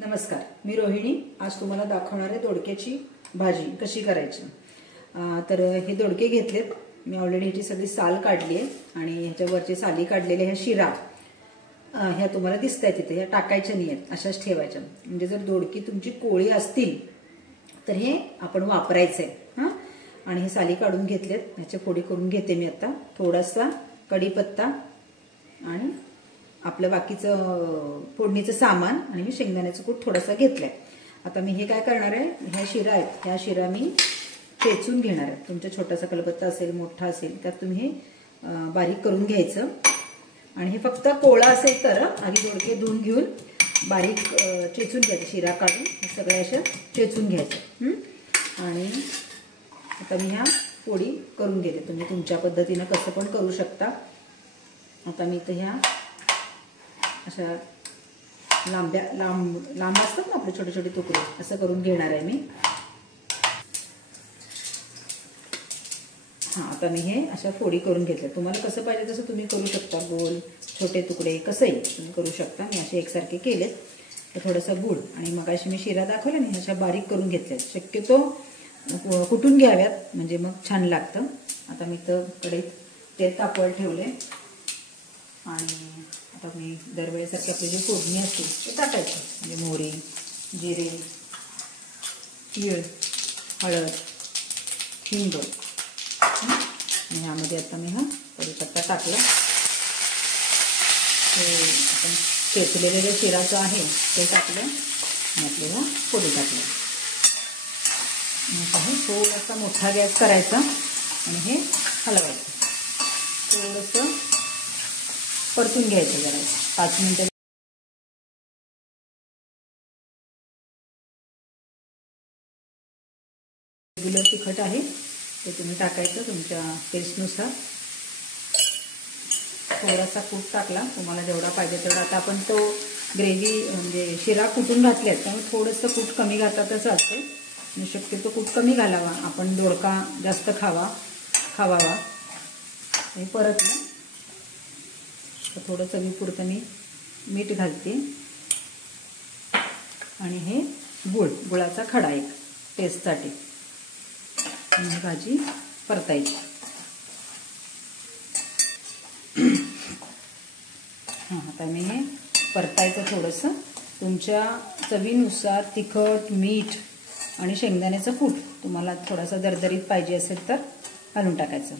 नमस्कार, मी रोहिणी। आज तुम्हाला दाखवणार आहे दोडक्याची भाजी कशी करायची। तर हे दोडके घेतलेत मी, ऑलरेडी ह्याची सगळी साल काढली आहे आणि ह्याच्यावरची साली काढलेल्या ह्या शिरा ह्या तुम्हाला दिसतायत तिथे, ह्या टाकायच्या नाहीत, अशाच ठेवायच्या। म्हणजे जर दोडकी तुमची कोळी असतील तर हे आपण वापरायचंय। आणि हे साली काढून घेतलेत, ह्याच्या फोडी करून घेते मी आता। थोडासा कढीपत्ता आणि आपलं बाकीचं फोडणीचं सामान आणि मी शेंगदाण्याचं कूट थोडासा घेतलाय। आता मी हे काय करणार आहे, ह्या शिरा आहेत, ह्या शिरा मी चेचून घेणार आहे। तुमचा छोटासा कढीपत्ता असेल, मोठा असेल, त्यात तुम्ही हे बारीक करून घ्यायचं। आणि हे फक्त कोळा असेल तर आधी दोडके धुवून घेऊन बारीक चेचून घ्यायचं, शिरा काढून सगळ्या अशा चेचून घ्यायचं। आणि आता मी ह्या पोळी करून घेते, तुम्ही तुमच्या पद्धतीने कसं पण करू शकता। आता मी इथं ह्या अशा लांब असतात ना आपले छोटे छोटे तुकडे, असं करून घेणार आहे मी। आता मी हे अशा फोडी करून घेतल्या। तुम्हाला कसं पाहिजे तसं तुम्ही करू शकता, गोल छोटे तुकडे कसंही तुम्ही करू शकता। मी असे एकसारखे केलेत। तर थोडासा गूळ आणि मग अशी मी शिरा दाखवला ना, अशा बारीक करून घेतल्यात। शक्यतो कुटून घ्याव्यात म्हणजे मग छान लागतं। आता मी तर कढईत तेल तापवायला ठेवले आणि आता मी दरवेळेसारखी आपली जी फोडणी असते ते टाकायचं, म्हणजे मोहरी, जिरे, तीळ, हळद, हिंग आणि ह्यामध्ये आता मी हा कढीपत्ता टाकला। ते आपण चेचलेलं जे शिराचं आहे ते टाकलं आणि आपल्याला फोडी टाकलं। थोडासा मोठा गॅस करायचा आणि हे हलवायचं, थोडंसं परतून घ्यायचं जरा 5 मिनिटं। रेग्युलर तिखट आहे ते तुम्ही टाकायचं तुमच्या टेस्टनुसार। थोडासा कूट टाकला तुम्हाला जेवढा पाहिजे तेवढा। आता आपण तो ग्रेव्ही म्हणजे शिरा कुटून घातल्यात त्यामुळे थोडंसं कूट कमी घातला तर चालते, आणि शक्यतो कूट कमी घालावा, आपण दोडका जास्त खावावा। हे परतलं तर थोडं चवीपुरतं मी मीठ घालते आणि हे गुळाचा खडा एक टेस्टसाठी। ही भाजी परतायची। आता मी हे परतायचं थोडंसं, तुमच्या चवीनुसार तिखट, मीठ आणि शेंगदाण्याचं कूट तुम्हाला थोडासा दरदरीत पाहिजे असेल तर घालून टाकायचं।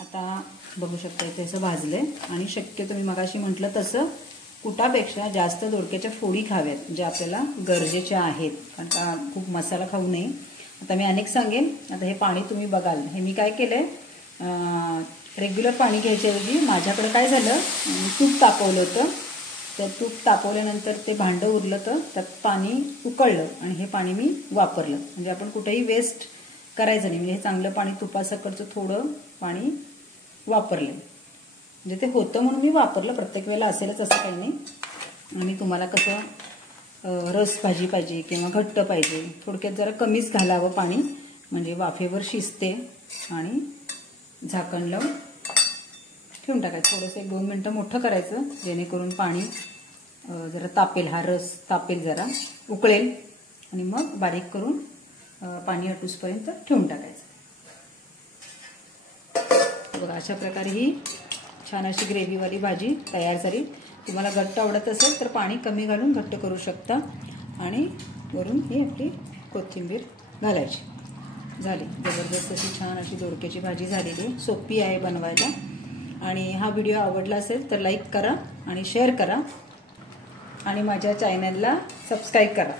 आता बघू शकता इथे असं भाजलंय आणि शक्यतो मी मगाशी म्हटलं तसं कुटापेक्षा जास्त दोडक्याच्या फोडी खाव्यात, ज्या आपल्याला गरजेच्या आहेत, कारण का खूप मसाला खाऊ नये। आता मी अनेक सांगेन। आता हे पाणी तुम्ही बघाल, हे मी काय केलंय, रेग्युलर पाणी घ्यायच्याऐवजी माझ्याकडे काय झालं, तूप तापवलं होतं। त्या तूप तापवल्यानंतर ते भांडं उरलं तर त्यात पाणी उकळलं आणि हे पाणी मी वापरलं। म्हणजे आपण कुठेही वेस्ट करायचं नाही, म्हणजे हे चांगलं पाणी तुपासकरचं थोडं पाणी वापरलं, म्हणजे ते होतं म्हणून मी वापरलं। प्रत्येक वेळेला असेलच असं काही नाही। आणि तुम्हाला कसं रस भाजी पाहिजे किंवा घट्ट पाहिजे, थोडक्यात जरा कमीच घालावं पाणी, म्हणजे वाफेवर शिजते। आणि झाकण लावून ठेवून टाकायचं, थोडंसं 1-2 मिनटं मोठं करायचं, जेणेकरून पाणी जरा तापेल, हा रस तापेल, जरा उकळेल आणि मग बारीक करून पाणी आटूसपर्यंत ठेवून टाकायचं। बघा अशा प्रकारे ही छान अशी ग्रेव्हीवाली भाजी तयार झाली। तुम्हाला घट्ट आवडत असेल तर पाणी कमी घालून घट्ट करू शकता आणि वरून ही आपली कोथिंबीर घालायची। झाली जबरदस्त अशी छान अशी दोडक्याची भाजी झालेली, सोपी आहे बनवायला। आणि हा व्हिडिओ आवडला असेल तर लाईक करा आणि शेअर करा आणि माझ्या चॅनलला सबस्क्राईब करा।